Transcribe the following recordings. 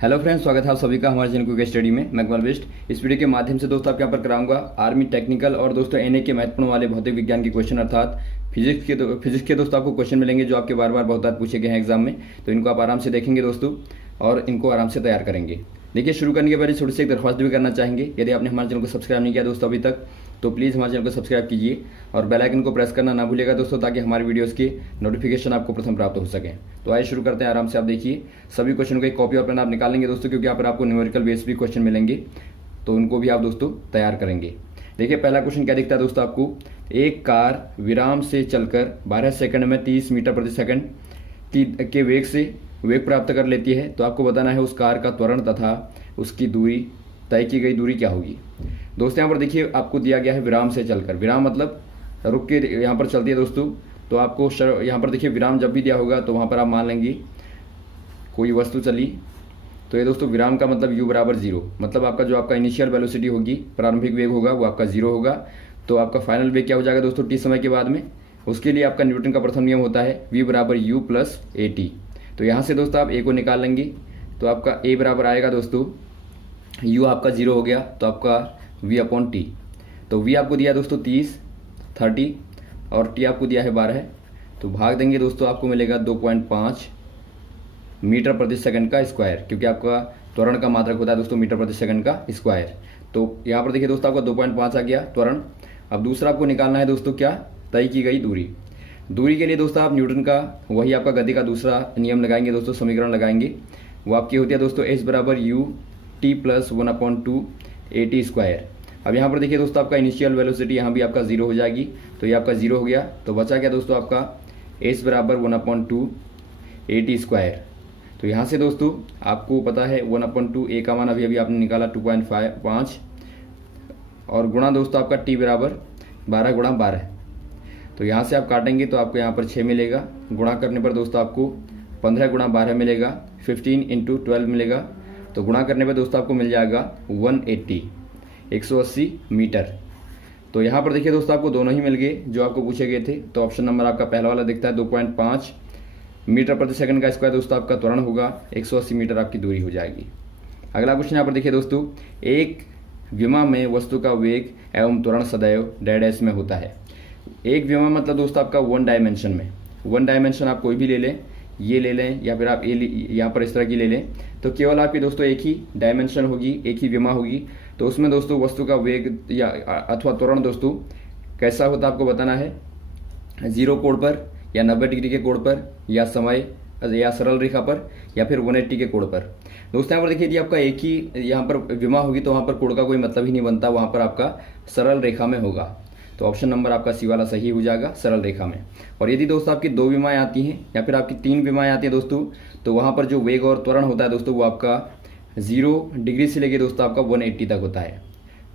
Hello friends, स्वागत है आप सभी का हमारे चैनल क्विक स्टडी में। मैं कमल बेस्ट। इस वीडियो के माध्यम से दोस्तों आपके यहाँ पर कराऊंगा आर्मी टेक्निकल और दोस्तों एनए के महत्वपूर्ण वाले भौतिक विज्ञान के क्वेश्चन अर्थात फिजिक्स के दोस्तों आपको क्वेश्चन मिलेंगे जो आपके बार बार बहुत बार पूछे गए हैं एग्जाम में। तो इनको आप आराम से देखेंगे दोस्तों और इनको आराम से तैयार करेंगे। देखिए, शुरू करने के पहले छोटी सी एक दरख्वास्त भी करना चाहेंगे। यदि आपने हमारे चैनल को सब्सक्राइब नहीं किया दोस्तों अभी तक, तो प्लीज़ हमारे चैनल को सब्सक्राइब कीजिए और बेल आइकन को प्रेस करना ना भूलिएगा दोस्तों, ताकि हमारी वीडियोस की नोटिफिकेशन आपको प्रथम प्राप्त हो सके। तो आइए शुरू करते हैं आराम से। आप देखिए, सभी क्वेश्चन को एक कॉपी और पेन आप निकाल लेंगे दोस्तों, क्योंकि यहाँ पर आपको न्यूमेरिकल बेस भी क्वेश्चन मिलेंगे, तो उनको भी आप दोस्तों तैयार करेंगे। देखिए, पहला क्वेश्चन क्या दिखता है दोस्तों आपको। एक कार विराम से चलकर 12 सेकंड में 30 मीटर प्रति सेकंड के वेग से वेग प्राप्त कर लेती है। तो आपको बताना है उस कार का त्वरण तथा उसकी दूरी, तय की गई दूरी क्या होगी। दोस्तों यहाँ पर देखिए, आपको दिया गया है विराम से चलकर। विराम मतलब रुक के यहाँ पर चलती है दोस्तों। तो आपको यहाँ पर देखिए, विराम जब भी दिया होगा तो वहाँ पर आप मान लेंगे कोई वस्तु चली। तो ये दोस्तों विराम का मतलब u बराबर 0, मतलब आपका जो आपका इनिशियल वेलोसिटी होगी, प्रारंभिक वेग होगा, वो आपका 0 होगा। तो आपका फाइनल वेग क्या हो जाएगा दोस्तों t समय के बाद में। उसके लिए आपका न्यूटन का प्रथम नियम होता है v बराबर u प्लस at। तो यहाँ से दोस्तों आप a को निकाल लेंगे, तो आपका a बराबर आएगा दोस्तों, u आपका 0 हो गया तो आपका v अपॉन टी। तो v आपको दिया दोस्तों 30 और t आपको दिया है 12। तो भाग देंगे दोस्तों, आपको मिलेगा 2.5 मीटर प्रति सेकंड का स्क्वायर, क्योंकि आपका त्वरण का मात्रक होता है दोस्तों मीटर प्रति सेकंड का स्क्वायर। तो यहाँ पर देखिए दोस्तों, आपका 2.5 आ गया त्वरण। अब दूसरा आपको निकालना है दोस्तों क्या, तय की गई दूरी। दूरी के लिए दोस्तों आप न्यूटन का वही आपका गति का दूसरा नियम लगाएंगे दोस्तों, समीकरण लगाएंगे। वो आपकी होती है दोस्तों h बराबर u t plus 1/2 at square. अब यहाँ पर देखिए दोस्तों, आपका इनिशियल वेलोसिटी यहाँ भी आपका 0 हो जाएगी। तो ये आपका 0 हो गया, तो बचा क्या दोस्तों आपका h बराबर 1/2 at स्क्वायर। तो यहाँ से दोस्तों आपको पता है 1/2 a का मान अभी अभी आपने निकाला 2.5 और गुणा दोस्तों आपका t बराबर 12 गुणा 12। तो यहाँ से आप काटेंगे तो आपको यहाँ पर 6 मिलेगा। गुणा करने पर दोस्तों आपको 15 गुणा 12 मिलेगा, 15 इंटू 12 मिलेगा। तो गुणा करने पर दोस्तों आपको मिल जाएगा 180 मीटर। तो यहाँ पर देखिए दोस्तों, आपको दोनों ही मिल गए जो आपको पूछे गए थे। तो ऑप्शन नंबर आपका पहला वाला दिखता है 2.5 मीटर प्रति सेकंड का स्क्वायर दोस्तों आपका त्वरण होगा, 180 मीटर आपकी दूरी हो जाएगी। अगला क्वेश्चन यहाँ पर देखिए दोस्तों, एक विमा में वस्तु का वेग एवं त्वरण सदैव डैश में होता है। एक विमा मतलब दोस्तों आपका वन डायमेंशन आप कोई भी ले लें, ये ले लें या फिर आप यहाँ पर इस तरह की ले लें, तो केवल आपकी दोस्तों एक ही डायमेंशन होगी, एक ही विमा होगी। तो उसमें दोस्तों वस्तु का वेग या अथवा त्वरण दोस्तों कैसा होता है आपको बताना है, 0 कोण पर या 90 डिग्री के कोण पर या समय या सरल रेखा पर या फिर 180 के कोण पर। दोस्तों यहाँ पर देखिए, यदि आपका एक ही यहाँ पर विमा होगी तो वहाँ पर कोण का कोई मतलब ही नहीं बनता, वहाँ पर आपका सरल रेखा में होगा। तो ऑप्शन नंबर आपका सी वाला सही हो जाएगा, सरल रेखा में। और यदि दोस्तों आपकी 2 विमाएँ आती हैं या फिर आपकी 3 विमाएँ आती हैं दोस्तों, तो वहाँ पर जो वेग और त्वरण होता है दोस्तों वो आपका 0 डिग्री से लेके दोस्तों आपका 180 तक होता है।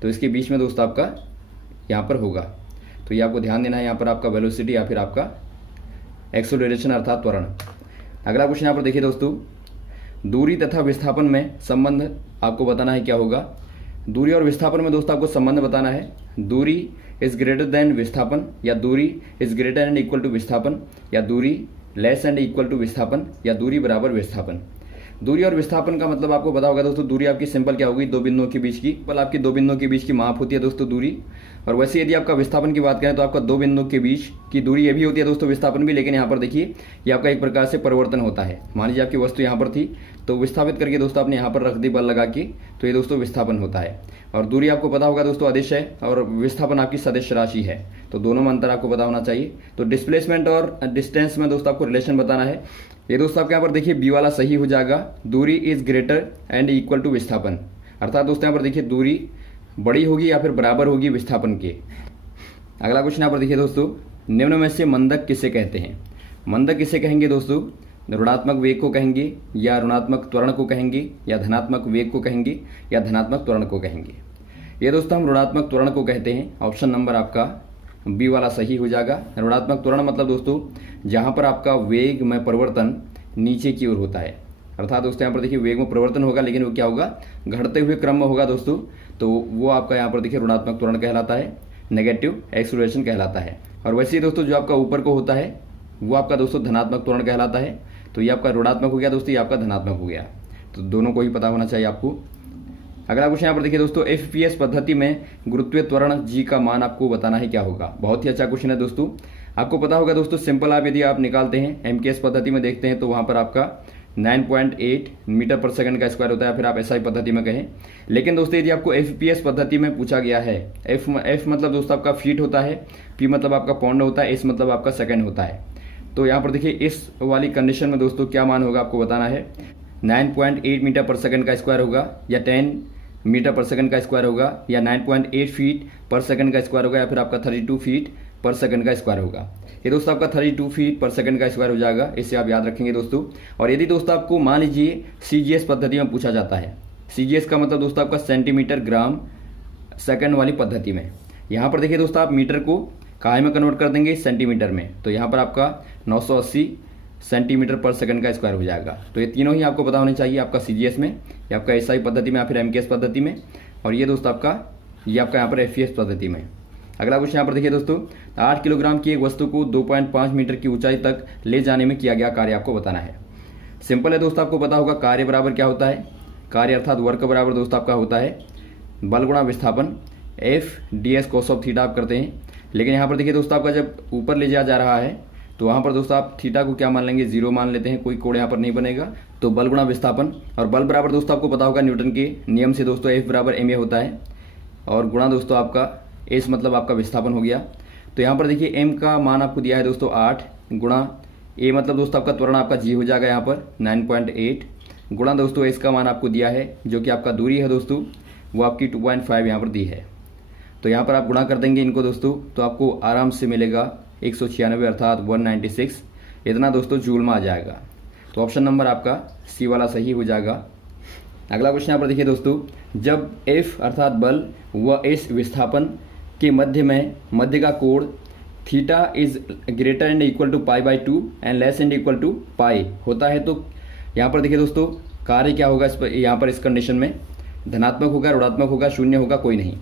तो इसके बीच में दोस्तों आपका यहाँ पर होगा। तो ये आपको ध्यान देना है, यहाँ पर आपका वेलोसिटी या फिर आपका एक्सेलरेशन अर्थात त्वरण। अगला क्वेश्चन यहाँ पर देखिए दोस्तों, दूरी तथा विस्थापन में संबंध आपको बताना है क्या होगा। दूरी और विस्थापन में दोस्तों आपको संबंध बताना है। दूरी इज ग्रेटर देन विस्थापन, या दूरी is greater and equal to विस्थापन, या दूरी लेस एंड इक्वल टू विस्थापन, या दूरी बराबर विस्थापन। दूरी और विस्थापन का मतलब आपको पता होगा दोस्तों, दूरी आपकी सिंपल क्या होगी, 2 बिंदुओं के बीच की, सिंपल आपकी 2 बिंदुओं के बीच की माप होती है दोस्तों दूरी। और वैसे यदि आपका विस्थापन की बात करें तो आपका 2 बिंदुओं के बीच की दूरी ये भी होती है दोस्तों, विस्थापन भी। लेकिन यहाँ पर देखिए, ये आपका एक प्रकार से परिवर्तन होता है। मान लीजिए आपकी वस्तु यहाँ पर थी, तो विस्थापित करके दोस्तों आपने यहाँ पर रख दी बल लगा के, तो ये दोस्तों विस्थापन होता है। और दूरी आपको पता होगा दोस्तों अदिश है, और विस्थापन आपकी सदिश राशि है। तो दोनों में अंतर आपको पता होना चाहिए। तो डिस्प्लेसमेंट और डिस्टेंस में दोस्तों आपको रिलेशन बताना है। ये दोस्तों आपके यहाँ पर देखिए बी वाला सही हो जाएगा, दूरी is greater and equal to विस्थापन। अर्थात दोस्तों यहाँ पर देखिए दूरी बड़ी होगी या फिर बराबर होगी विस्थापन के। अगला क्वेश्चन यहाँ पर देखिए दोस्तों, निम्न में से मंदक किसे कहते हैं। मंदक किसे कहेंगे दोस्तों, ऋणात्मक वेग को कहेंगे, या ऋणात्मक त्वरण को कहेंगे, या धनात्मक वेग को कहेंगे, या धनात्मक त्वरण को कहेंगे। ये दोस्तों हम ऋणात्मक त्वरण को कहते हैं। ऑप्शन नंबर आपका बी वाला सही हो जाएगा। ऋणात्मक त्वरण मतलब दोस्तों जहाँ पर आपका वेग में परिवर्तन नीचे की ओर होता है। अर्थात दोस्तों यहाँ पर देखिए वेग में परिवर्तन होगा, लेकिन वो क्या होगा, घटते हुए क्रम में होगा दोस्तों। तो वो आपका यहाँ पर देखिए ऋणात्मक त्वरण कहलाता है, नेगेटिव एक्सेलरेशन कहलाता है। और वैसे ही दोस्तों जो आपका ऊपर को होता है वो आपका दोस्तों धनात्मक त्वरण कहलाता है। तो ये आपका ऋणात्मक हो गया दोस्तों, ये आपका धनात्मक हो गया। तो दोनों को ही पता होना चाहिए आपको। अगला क्वेश्चन यहाँ पर देखिए दोस्तों, एफपीएस पद्धति में गुरुत्वीय त्वरण जी का मान आपको बताना है क्या होगा। बहुत ही अच्छा क्वेश्चन है दोस्तों, आपको पता होगा दोस्तों। सिंपल आप यदि आप निकालते हैं एमकेएस पद्धति में देखते हैं तो वहाँ पर आपका 9.8 मीटर पर सेकंड का स्क्वायर होता है, फिर आप एसआई पद्धति में कहें। लेकिन दोस्तों यदि आपको एफपीएस पद्धति में पूछा गया है, एफ मतलब दोस्तों आपका फीट होता है, पी मतलब आपका पाउंड होता है, एस मतलब आपका सेकंड होता है। तो यहाँ पर देखिए इस वाली कंडीशन में दोस्तों क्या मान होगा आपको बताना है। 9.8 मीटर पर सेकंड का स्क्वायर होगा, या 10 मीटर पर सेकंड का स्क्वायर होगा, या 9.8 फीट पर सेकंड का स्क्वायर होगा, या फिर आपका 32 फीट पर सेकंड का स्क्वायर होगा। ये दोस्तों आपका 32 फीट पर सेकंड का स्क्वायर हो जाएगा, इससे आप याद रखेंगे दोस्तों। और यदि दोस्तों आपको मान लीजिए सीजीएस पद्धति में पूछा जाता है, सीजीएस का मतलब दोस्तों आपका सेंटीमीटर ग्राम सेकंड वाली पद्धति में, यहाँ पर देखिए दोस्तों आप मीटर को काहे में कन्वर्ट कर देंगे, सेंटीमीटर में। तो यहाँ पर आपका 980 सेंटीमीटर पर सेकंड का स्क्वायर हो जाएगा। तो ये तीनों ही आपको पता होने चाहिए, आपका सीजीएस में, या आपका एसआई पद्धति में, या फिर एमकेएस पद्धति में, और ये दोस्तों आपका यहाँ पर एफपीएस पद्धति में। अगला क्वेश्चन यहाँ पर देखिए दोस्तों, 8 किलोग्राम की एक वस्तु को 2.5 मीटर की ऊंचाई तक ले जाने में किया गया कार्य आपको बताना है। सिंपल है दोस्तों, आपको पता होगा कार्य बराबर क्या होता है। कार्य अर्थात वर्क बराबर दोस्तों आपका होता है बल गुणा विस्थापन, F D S cos of theta आप करते हैं। लेकिन यहाँ पर देखिए दोस्तों आपका जब ऊपर ले जा रहा है तो वहाँ पर दोस्तों आप थीटा को क्या मान लेंगे, 0 मान लेते हैं, कोई कोड यहाँ पर नहीं बनेगा। तो बल गुणा विस्थापन, और बल बराबर दोस्तों आपको पता होगा न्यूटन के नियम से दोस्तों एफ बराबर एम ए होता है, और गुणा दोस्तों आपका एस मतलब आपका विस्थापन हो गया। तो यहाँ पर देखिए एम का मान आपको दिया है दोस्तों 8, गुणा ए मतलब दोस्तों आपका त्वरण आपका जी हो जाएगा यहाँ पर 9.8, गुणा दोस्तों एस का मान आपको दिया है जो कि आपका दूरी है दोस्तों वो आपकी 2.5 यहाँ पर दी है। तो यहाँ पर आप गुणा कर देंगे इनको दोस्तों, तो आपको आराम से मिलेगा 196 अर्थात 196, इतना दोस्तों जूल में आ जाएगा। तो ऑप्शन नंबर आपका सी वाला सही हो जाएगा। अगला क्वेश्चन यहाँ पर देखिए दोस्तों, जब एफ अर्थात बल व एस विस्थापन के मध्य में मध्य का कोण theta is greater and equal to π/2 and less and equal to pi होता है, तो यहाँ पर देखिए दोस्तों कार्य क्या होगा इस पर, यहाँ पर इस कंडीशन में धनात्मक होगा, ऋणात्मक होगा, शून्य होगा, कोई नहीं।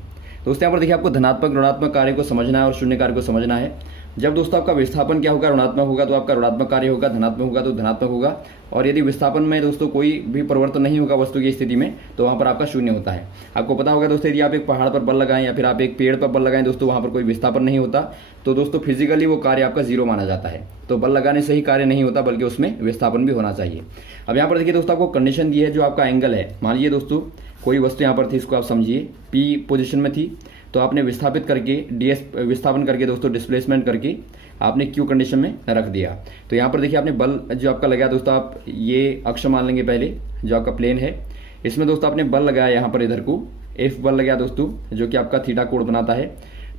दोस्तों यहाँ पर देखिए आपको धनात्मक ऋणात्मक कार्य को समझना है और शून्य कार्य को समझना है। जब दोस्तों आपका विस्थापन क्या होगा, ऋणात्मक होगा, तो आपका ऋणात्मक कार्य होगा, धनात्मक होगा तो धनात्मक होगा। और यदि विस्थापन में दोस्तों कोई भी परिवर्तन नहीं होगा वस्तु की स्थिति में, तो वहाँ पर आपका शून्य होता है। आपको पता होगा दोस्तों, यदि आप एक पहाड़ पर बल लगाएं या फिर आप एक पेड़ पर बल लगाएं दोस्तों, वहाँ पर कोई विस्थापन नहीं होता, तो दोस्तों फिजिकली वो कार्य आपका 0 माना जाता है। तो बल लगाने से ही कार्य नहीं होता, बल्कि उसमें विस्थापन भी होना चाहिए। अब यहाँ पर देखिए दोस्तों आपको कंडीशन दी है, जो आपका एंगल है, मान लीजिए दोस्तों कोई वस्तु यहाँ पर थी, इसको आप समझिए पी पोजिशन में थी, तो आपने विस्थापित करके डीएस विस्थापन करके दोस्तों डिस्प्लेसमेंट करके आपने क्यू कंडीशन में रख दिया। तो यहाँ पर देखिए आपने बल जो आपका लगाया दोस्तों, आप ये अक्ष मान लेंगे पहले, जो आपका प्लेन है, इसमें दोस्तों आपने बल लगाया यहाँ पर, इधर को एफ बल लगाया दोस्तों, जो कि आपका थीटा कोण बनाता है।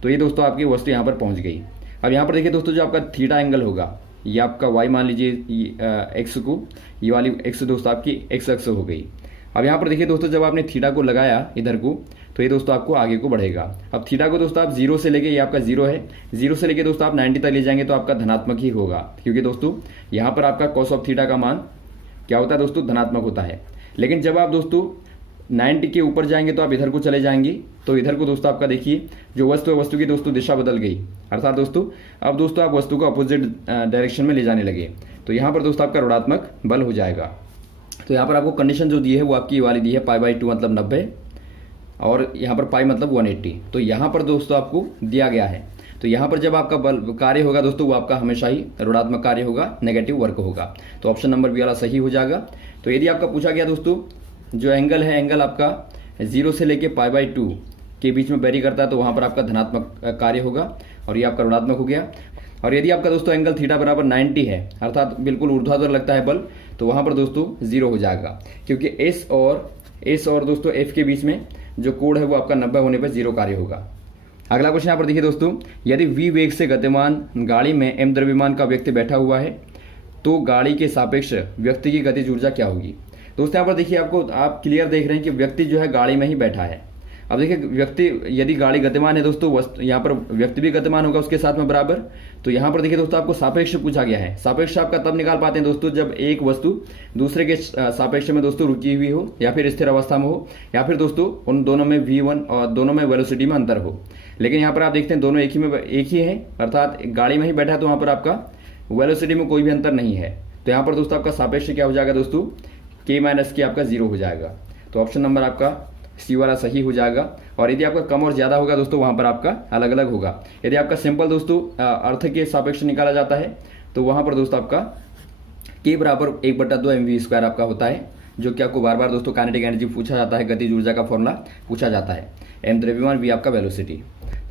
तो ये दोस्तों आपकी वस्तु यहाँ पर पहुँच गई। अब यहाँ पर देखिए दोस्तों, जो आपका थीटा एंगल होगा, ये आपका वाई मान लीजिए एक्स को, ये वाली एक्स दोस्तों आपकी एक्स अक्ष हो गई। अब यहाँ पर देखिए दोस्तों, जब आपने थीटा को लगाया इधर को, तो ये दोस्तों आपको आगे को बढ़ेगा। अब थीटा को दोस्तों आप 0 से लेके, ये आपका 0 है, 0 से लेके दोस्तों आप 90 तक ले जाएंगे तो आपका धनात्मक ही होगा, क्योंकि दोस्तों यहाँ पर आपका कॉस ऑफ थीटा का मान क्या होता है दोस्तों, धनात्मक होता है। लेकिन जब आप दोस्तों 90 के ऊपर जाएंगे तो आप इधर को चले जाएंगे, तो इधर को दोस्तों आपका देखिए जो वस्तु है, वस्तु की दोस्तों दिशा बदल गई, अर्थात दोस्तों अब दोस्तों आप वस्तु को अपोजिट डायरेक्शन में ले जाने लगे। तो यहाँ पर दोस्तों आपका ऋणात्मक बल हो जाएगा। तो यहाँ पर आपको कंडीशन जो दी है वो आपकी वाली दी है π/2 मतलब 90, और यहाँ पर पाई मतलब 180। तो यहाँ पर दोस्तों आपको दिया गया है, तो यहाँ पर जब आपका बल कार्य होगा दोस्तों, वो आपका हमेशा ही ऋणात्मक कार्य होगा, नेगेटिव वर्क होगा। तो ऑप्शन नंबर बी वाला सही हो जाएगा। तो यदि आपका पूछा गया दोस्तों, जो एंगल है, एंगल आपका 0 से लेके π/2 के बीच में वेरी करता है, तो वहाँ पर आपका धनात्मक कार्य होगा, और ये आपका ऋणात्मक हो गया। और यदि आपका दोस्तों एंगल थीटा बराबर 90 है, अर्थात बिल्कुल ऊर्ध्वाधर लगता है बल, तो वहाँ पर दोस्तों 0 हो जाएगा, क्योंकि एस और दोस्तों एफ के बीच में जो कोण है वो आपका 90 होने पर 0 कार्य होगा। अगला क्वेश्चन यहाँ पर देखिए दोस्तों, यदि v वेग से गतिमान गाड़ी में m द्रव्यमान का व्यक्ति बैठा हुआ है, तो गाड़ी के सापेक्ष व्यक्ति की गतिज ऊर्जा क्या होगी। दोस्तों यहाँ पर देखिए आप क्लियर देख रहे हैं कि व्यक्ति जो है गाड़ी में ही बैठा है। अब देखिए व्यक्ति, यदि गाड़ी गतिमान है दोस्तों, वस्तु यहाँ पर व्यक्ति भी गतिमान होगा उसके साथ में बराबर। तो यहाँ पर देखिए दोस्तों आपको सापेक्ष पूछा गया है। सापेक्ष आपका तब निकाल पाते हैं दोस्तों जब एक वस्तु दूसरे के सापेक्ष में दोस्तों रुकी हुई हो, या फिर स्थिर अवस्था में हो, या फिर दोस्तों उन दोनों में v1 और दोनों में वेलोसिटी में अंतर हो। लेकिन यहाँ पर आप देखते हैं दोनों एक ही है, अर्थात गाड़ी में ही बैठा है, तो वहाँ पर आपका वेलोसिटी में कोई भी अंतर नहीं है। तो यहाँ पर दोस्तों आपका सापेक्ष क्या हो जाएगा दोस्तों, के माइनस के आपका 0 हो जाएगा। तो ऑप्शन नंबर आपका सी वाला सही हो जाएगा। और यदि आपका कम और ज़्यादा होगा दोस्तों वहाँ पर आपका अलग अलग होगा। यदि आपका सिंपल दोस्तों अर्थ के सापेक्ष निकाला जाता है तो वहाँ पर दोस्तों आपका के बराबर 1/2 mv² आपका होता है, जो कि आपको बार बार दोस्तों काइनेटिक एनर्जी पूछा जाता है, गतिज ऊर्जा का फॉर्मूला पूछा जाता है। m द्रव्यमान, v आपका वेलोसिटी।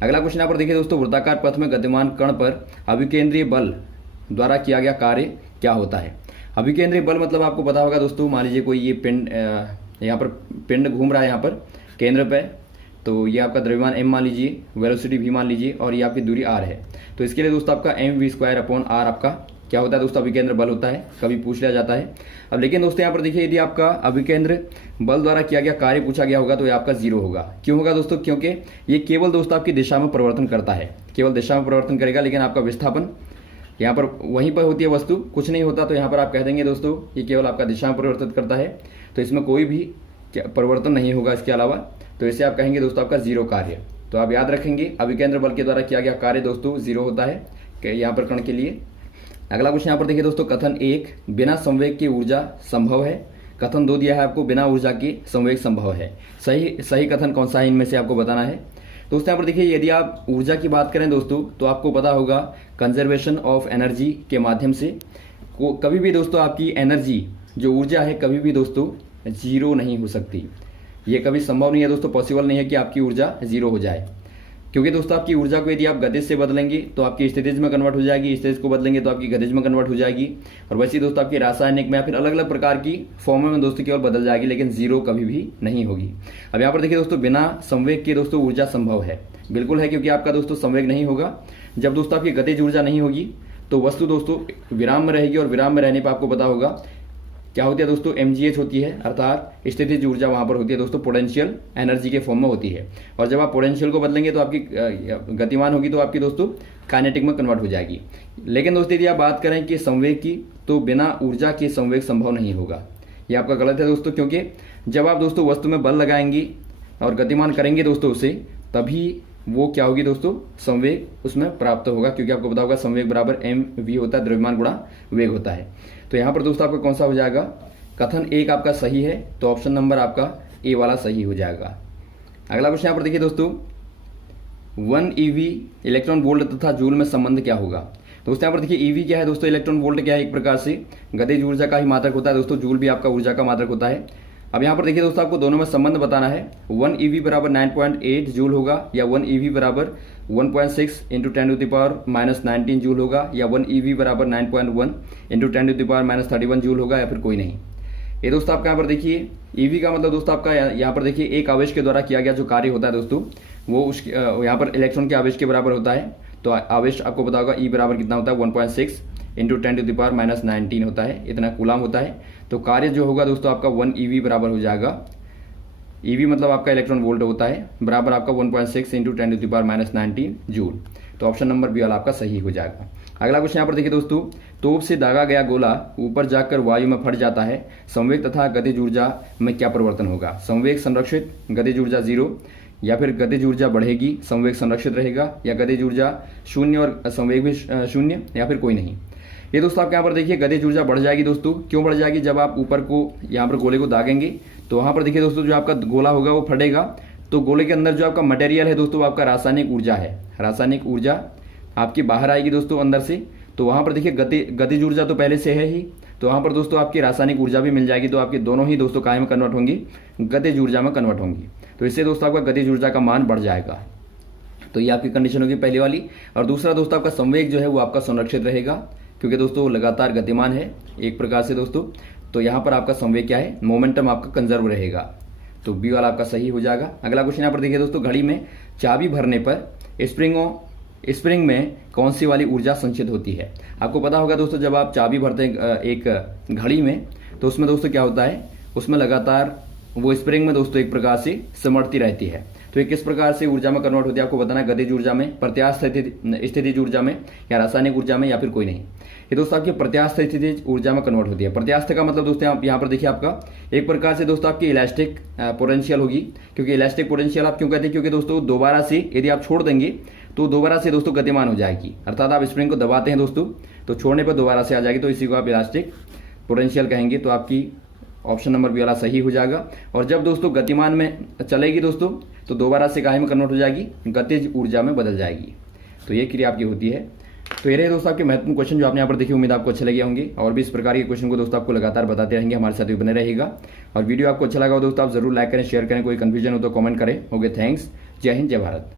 अगला क्वेश्चन यहाँ पर देखिए दोस्तों, वृत्ताकार पथ में गतिमान कण पर अभिकेंद्रीय बल द्वारा किया गया कार्य क्या होता है। अभिकेंद्रीय बल मतलब आपको पता होगा दोस्तों, मान लीजिए कोई ये पिंड यहाँ पर पिंड घूम रहा है यहाँ पर केंद्र पे, तो ये आपका द्रव्यमान m मान लीजिए, वेलोसिटी v मान लीजिए और ये आपकी दूरी r है। तो इसके लिए दोस्तों आपका mv²/r आपका क्या होता है दोस्तों, अभिकेंद्र बल होता है, कभी पूछ लिया जाता है। अब लेकिन दोस्तों यहाँ पर देखिए, यदि आपका अभिकेंद्र बल द्वारा किया गया कार्य पूछा गया होगा तो ये आपका 0 होगा। क्यों होगा दोस्तों, क्योंकि ये केवल दोस्तों आपकी दिशा में परिवर्तन करता है, केवल दिशा में परिवर्तन करेगा, लेकिन आपका विस्थापन यहाँ पर वहीं पर होती है वस्तु, कुछ नहीं होता। तो यहाँ पर आप कह देंगे दोस्तों ये केवल आपका दिशा में परिवर्तित करता है, तो इसमें कोई भी परिवर्तन नहीं होगा इसके अलावा। तो इसे आप कहेंगे दोस्तों आपका 0 कार्य। तो आप याद रखेंगे अभिकेंद्र बल के द्वारा किया गया कार्य दोस्तों 0 होता है यहाँ पर कण के लिए। अगला क्वेश्चन यहाँ पर देखिए दोस्तों, कथन 1 बिना संवेग की ऊर्जा संभव है। कथन 2 दिया है आपको, बिना ऊर्जा की संवेग संभव है। सही कथन कौन सा है इनमें से आपको बताना है। दोस्तों यहाँ पर देखिए, यदि आप ऊर्जा की बात करें दोस्तों तो आपको पता होगा कंजर्वेशन ऑफ एनर्जी के माध्यम से कभी भी दोस्तों आपकी एनर्जी जो ऊर्जा है कभी भी दोस्तों 0 नहीं हो सकती। ये कभी संभव नहीं है दोस्तों, पॉसिबल नहीं है कि आपकी ऊर्जा 0 हो जाए, क्योंकि दोस्तों आपकी ऊर्जा को यदि आप गतिज से बदलेंगे तो आपकी स्थितिज में कन्वर्ट हो जाएगी, स्थितिज को बदलेंगे तो आपकी गतिज में कन्वर्ट हो जाएगी, और वैसे दोस्तों आपकी रासायनिक में या फिर अलग अलग प्रकार की फॉर्म में दोस्तों केवल बदल जाएगी, लेकिन 0 कभी भी नहीं होगी। अब यहाँ पर देखिए दोस्तों, बिना संवेग के दोस्तों ऊर्जा संभव है, बिल्कुल है, क्योंकि आपका दोस्तों संवेग नहीं होगा। जब दोस्तों आपकी गतिज ऊर्जा नहीं होगी तो वस्तु दोस्तों विराम में रहेगी, और विराम में रहने पर आपको पता होगा क्या होती है दोस्तों, mgh होती है, अर्थात स्थितिज ऊर्जा वहां पर होती है दोस्तों, पोटेंशियल एनर्जी के फॉर्म में होती है। और जब आप पोटेंशियल को बदलेंगे तो आपकी गतिमान होगी, तो आपकी दोस्तों काइनेटिक में कन्वर्ट हो जाएगी। लेकिन दोस्तों यदि आप बात करें कि संवेग की, तो बिना ऊर्जा के संवेग संभव नहीं होगा। ये आपका गलत है दोस्तों, क्योंकि जब आप दोस्तों वस्तु में बल लगाएंगे और गतिमान करेंगे दोस्तों उसे, तभी वो क्या होगी दोस्तों, संवेग उसमें प्राप्त होगा, क्योंकि आपको पता होगा संवेग बराबर mv होता है, द्रव्यमान गुणा वेग होता है। तो यहाँ पर दोस्तों आपका कौन सा हो जाएगा, कथन 1 आपका सही है, तो ऑप्शन नंबर आपका ए वाला सही हो जाएगा। अगला क्वेश्चन यहाँ पर देखिए दोस्तों, 1 ev इलेक्ट्रॉन वोल्ट तथा जूल में संबंध क्या होगा। दोस्तों यहाँ पर देखिए ev क्या है दोस्तों, इलेक्ट्रॉन वोल्ट क्या है, एक प्रकार से गतिज ऊर्जा का ही मात्रक होता है दोस्तों, जूल भी आपका ऊर्जा का मात्रक होता है। अब यहाँ पर देखिए दोस्तों आपको दोनों में संबंध बताना है। 1 ev बराबर 9.8 जूल होगा, या 1 ev बराबर 1.6 इंटू 10⁻⁻19 जूल होगा, या 1 ev बराबर 9.1 इंटू 10⁻31 जूल होगा, या फिर कोई नहीं। ये दोस्तों आपका यहाँ पर देखिए ev का मतलब दोस्तों आपका यहाँ पर देखिए एक आवेश के द्वारा किया गया जो कार्य होता है दोस्तों, वो उस यहाँ पर इलेक्ट्रॉन के आवेश के बराबर होता है। तो आवेश आपको पता होगा E बराबर कितना होता है, 1.6 इंटू 10⁻⁻19 होता है, इतना कूलाम होता है। तो कार्य जो होगा दोस्तों आपका 1 ev बराबर हो जाएगा, ev मतलब आपका इलेक्ट्रॉन वोल्ट होता है, बराबर आपका 1.6 इंटू 10⁻⁻19 जूल। तो ऑप्शन नंबर बी वाला आपका सही हो जाएगा। अगला क्वेश्चन यहाँ पर देखिए दोस्तों, तोप से दागा गया गोला ऊपर जाकर वायु में फट जाता है, संवेग तथा गतिज ऊर्जा में क्या परिवर्तन होगा। संवेग संरक्षित, गतिज ऊर्जा 0, या फिर गतिज ऊर्जा बढ़ेगी, संवेग संरक्षित रहेगा, या गतिज ऊर्जा 0 और संवेग भी 0, या फिर कोई नहीं। ये दोस्तों आपके यहाँ पर देखिए गतिज ऊर्जा बढ़ जाएगी दोस्तों। क्यों बढ़ जाएगी, जब आप ऊपर को यहाँ पर गोले को दागेंगे तो वहाँ पर देखिए दोस्तों जो आपका गोला होगा वो फटेगा, तो गोले के अंदर जो आपका मटेरियल है दोस्तों वो आपका रासायनिक ऊर्जा है, रासायनिक ऊर्जा आपकी बाहर आएगी दोस्तों अंदर से। तो वहाँ पर देखिए गतिज ऊर्जा तो पहले से है ही, तो वहाँ पर दोस्तों आपकी रासायनिक ऊर्जा भी मिल जाएगी। तो आपकी दोनों ही दोस्तों काय में कन्वर्ट होंगी, गतिज ऊर्जा में कन्वर्ट होंगी। तो इससे दोस्तों आपका गतिज ऊर्जा का मान बढ़ जाएगा। तो ये आपकी कंडीशन होगी पहली वाली। और दूसरा दोस्तों आपका संवेग जो है वो आपका संरक्षित रहेगा, क्योंकि दोस्तों लगातार गतिमान है एक प्रकार से दोस्तों। तो यहाँ पर आपका संवेग क्या है, मोमेंटम आपका कंजर्व रहेगा। तो बी वाला आपका सही हो जाएगा। अगला क्वेश्चन यहाँ पर देखिए दोस्तों, घड़ी में चाबी भरने पर स्प्रिंग में कौन सी वाली ऊर्जा संचित होती है। आपको पता होगा दोस्तों, जब आप चाबी भरते हैं एक घड़ी में तो उसमें दोस्तों क्या होता है, उसमें लगातार वो स्प्रिंग में दोस्तों एक प्रकार से सिमटती रहती है। तो ये किस प्रकार से ऊर्जा में कन्वर्ट होती है आपको बताना है, गतिज ऊर्जा में, प्रत्यास्थ स्थितिज ऊर्जा में, या रासायनिक ऊर्जा में, या फिर कोई नहीं। ये दोस्तों आपकी प्रत्यास्थ स्थितिज ऊर्जा में कन्वर्ट होती है। प्रत्यास्थ का मतलब दोस्तों आप यहाँ पर देखिए आपका एक प्रकार से दोस्तों आपकी इलास्टिक पोटेंशियल होगी। क्योंकि इलास्टिक पोटेंशियल आप क्यों कहते हैं, क्योंकि दोस्तों दोबारा से यदि आप छोड़ देंगे तो दोबारा से दोस्तों गतिमान हो जाएगी। अर्थात आप स्प्रिंग को दबाते हैं दोस्तों तो छोड़ने पर दोबारा से आ जाएगी, तो इसी को आप इलास्टिक पोटेंशियल कहेंगे। तो आपकी ऑप्शन नंबर बी वाला सही हो जाएगा। और जब दोस्तों गतिमान में चलेगी दोस्तों तो दोबारा से काहे में कन्वर्ट हो जाएगी, गतिज ऊर्जा में बदल जाएगी। तो ये क्रिया आपकी होती है। तो ये रहे दोस्तों आपके महत्वपूर्ण क्वेश्चन जो आपने यहाँ पर देखे, उम्मीद आपको अच्छे लगे होंगे। और भी इस प्रकार के क्वेश्चन को दोस्तों आपको लगातार बताते रहेंगे, हमारे साथ भी बने रहेगा। और वीडियो आपको अच्छा लगा हो दोस्तों आप जरूर लाइक करें, शेयर करें, कोई कंफ्यूजन हो तो कमेंट करें। Okay, thanks. जय हिंद, जय भारत।